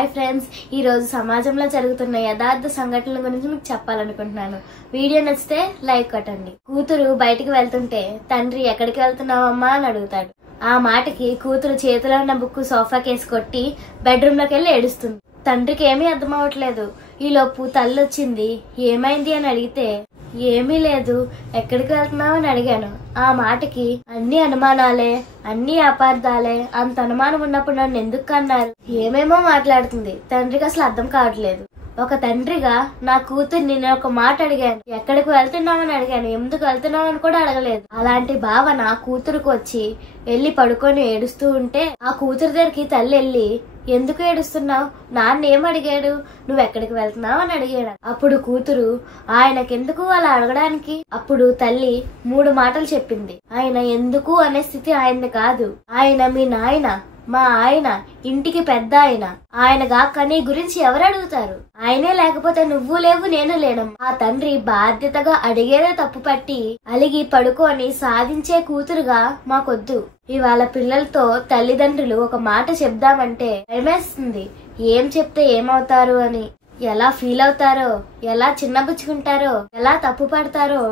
Hi friends, ఈ రోజు సమాజంలో జరుగుతున్న యథార్థ సంఘటనల గురించి మీకు చెప్పాలనుకుంటున్నాను. వీడియో నచ్చితే లైక్ కొట్టండి. కూతురు బయటికి వెళ్తుంటే తండ్రి ఎక్కడికి వెళ్తున్నావమ్మా అని అడుగుతాడు. ఆ మాటకి కూతురు చేతిలో ఉన్న బుక్ సోఫా కేసి కొట్టి బెడ్రూమ్ లోకి వెళ్లి ఏడుస్తుంది. తండ్రికి ఏమీ అర్థం అవట్లేదు. ఈలోపు తల్లి వచ్చింది. ఏమైంది అని అడిగితే ఏమీ లేదు, ఎక్కడికి వెళ్తున్నావు అని అడిగాను. ఆ మాటకి అన్ని అనుమానాలే, అన్ని అపార్థాలే, అంత అనుమానం ఉన్నప్పుడు నన్ను ఎందుకు అన్నారు, ఏమేమో మాట్లాడుతుంది. తండ్రికి అసలు అర్థం కావట్లేదు. ఒక తండ్రిగా నా కూతుర్ని నేను ఒక మాట అడిగాను, ఎక్కడికి వెళ్తున్నామని అడిగాను, ఎందుకు వెళ్తున్నామని కూడా అడగలేదు. అలాంటి భావన కూతురుకు వచ్చి వెళ్లి పడుకొని ఏడుస్తూ ఉంటే ఆ కూతురు దగ్గరికి తల్లి వెళ్లి, ఎందుకు ఏడుస్తున్నావు, నాన్న ఏం అడిగాడు, నువ్వు ఎక్కడికి వెళ్తున్నావు అని అడిగాడు. అప్పుడు కూతురు ఆయనకెందుకు అలా అడగడానికి. అప్పుడు తల్లి 3 మాటలు చెప్పింది. ఆయన ఎందుకు అనే స్థితి ఆయనది కాదు, ఆయన మీ నాయన, మా ఆయన, ఇంటికి పెద్ద ఆయన. ఆయనగా నీ గురించి ఎవరు అడుగుతారు, ఆయనే లేకపోతే నువ్వు లేవు, నేను లేను. ఆ తండ్రి బాధ్యతగా అడిగేదే తప్పు పట్టి అలిగి పడుకొని సాధించే కూతురుగా మాకొద్దు. ఇవాళ పిల్లలతో తల్లిదండ్రులు ఒక మాట చెప్దామంటే భయమేస్తుంది. ఏం చెప్తే ఏమవుతారు అని, ఎలా ఫీల్ అవుతారో, ఎలా చిన్నబుచ్చుకుంటారో, ఎలా తప్పు పడతారో,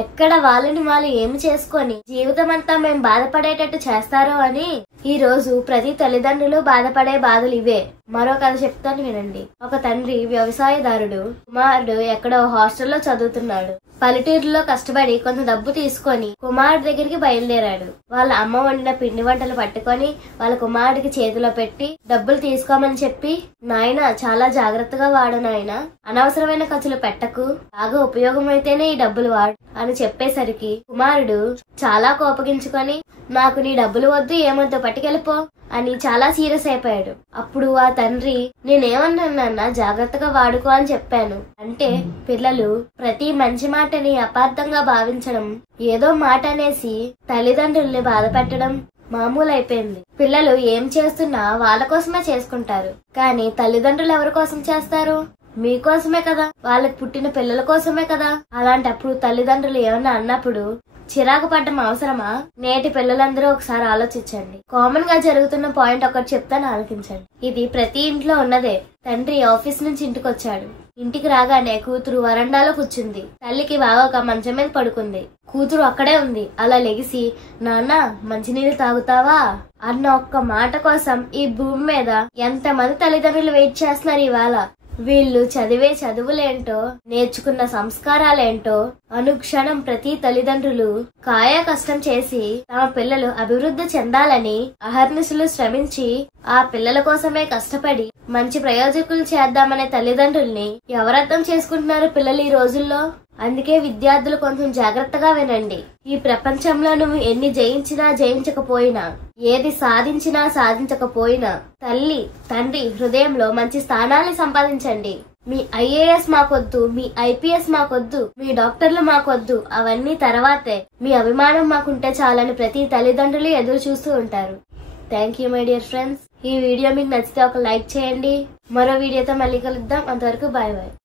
ఎక్కడ వాళ్ళని వాళ్ళు ఏమి చేసుకొని జీవితం అంతా మేము బాధపడేటట్టు చేస్తారో అని ఈ రోజు ప్రతి తల్లిదండ్రులు బాధపడే బాధలు ఇవే. మరో కథ చెప్తాను వినండి. ఒక తండ్రి వ్యవసాయదారుడు. కుమారుడు ఎక్కడో హాస్టల్లో చదువుతున్నాడు. పల్లెటూరులో కష్టపడి కొంత డబ్బు తీసుకొని కుమారుడి దగ్గరికి బయలుదేరాడు. వాళ్ళ అమ్మ వండిన పిండి వంటలు పట్టుకొని వాళ్ళ కుమారుడికి చేతిలో పెట్టి డబ్బులు తీసుకోమని చెప్పి, నాయన చాలా జాగ్రత్తగా వాడు నాయన, అనవసరమైన ఖర్చులు పెట్టకు, బాగా ఉపయోగం అయితేనే ఈ డబ్బులు వాడు అని చెప్పేసరికి కుమారుడు చాలా కోపగించుకొని, నాకు నీ డబ్బులు వద్దు, ఏమొద్దు, పట్టుకెళ్ళిపో అని చాలా సీరియస్ అయిపోయాడు. అప్పుడు ఆ తండ్రి, నేనేమన్నా జాగ్రత్తగా వాడుకో అని చెప్పాను అంటే, పిల్లలు ప్రతి మంచి మాటని అపార్థంగా భావించడం, ఏదో మాట అనేసి తల్లిదండ్రుల్ని బాధ పెట్టడం మామూలు అయిపోయింది. పిల్లలు ఏం చేస్తున్నా వాళ్ళ కోసమే చేసుకుంటారు, కానీ తల్లిదండ్రులు ఎవరి కోసం చేస్తారు? మీకోసమే కదా, వాళ్ళకి పుట్టిన పిల్లల కోసమే కదా. అలాంటప్పుడు తల్లిదండ్రులు ఏమన్నా అన్నప్పుడు చిరాకు పడ్డం అవసరమా? నేటి పిల్లలందరూ ఒకసారి ఆలోచించండి. కామన్ గా జరుగుతున్న పాయింట్ ఒకటి చెప్తాను, ఆలోచించండి. ఇది ప్రతి ఇంట్లో ఉన్నదే. తండ్రి ఆఫీస్ నుంచి ఇంటికి వచ్చాడు. ఇంటికి రాగానే కూతురు వరండాలో కూర్చుంది. తల్లికి బాగా మంచం మీద పడుకుంది. కూతురు అక్కడే ఉంది. అలా లెగిసి, నాన్న మంచినీళ్ళు తాగుతావా అన్న ఒక్క మాట కోసం ఈ భూమి మీద ఎంతమంది తల్లిదండ్రులు వెయిట్ చేస్తున్నారు ఇవాళ. వీళ్ళు చదివే చదువులేంటో, నేర్చుకున్న సంస్కారాలేంటో అనుక్షణం ప్రతి తల్లిదండ్రులు కాయ కష్టం చేసి తమ పిల్లలు అభివృద్ధి చెందాలని అహర్నిశలు శ్రమించి ఆ పిల్లల కోసమే కష్టపడి మంచి ప్రయోజకులు చేద్దామనే తల్లిదండ్రుల్ని ఎవరర్థం చేసుకుంటున్నారు పిల్లలు ఈ రోజుల్లో? అందుకే విద్యార్థులు కొంచెం జాగ్రత్తగా వినండి. ఈ ప్రపంచంలో నువ్వు ఎన్ని జయించినా జయించకపోయినా, ఏది సాధించినా సాధించకపోయినా, తల్లి తండ్రి హృదయంలో మంచి స్థానాన్ని సంపాదించండి. మీ ఐఏఎస్ మాకొద్దు, మీ ఐపీఎస్ మాకొద్దు, మీ డాక్టర్లు మాకొద్దు, అవన్నీ తర్వాతే. మీ అభిమానం మాకుంటే చాలని ప్రతి తల్లిదండ్రులు ఎదురు చూస్తూ ఉంటారు. Thank you my dear friends. ఈ వీడియో మీకు నచ్చితే ఒక లైక్ చేయండి. మరో వీడియోతో మళ్ళీ కలుద్దాం. అంతవరకు బాయ్ బాయ్.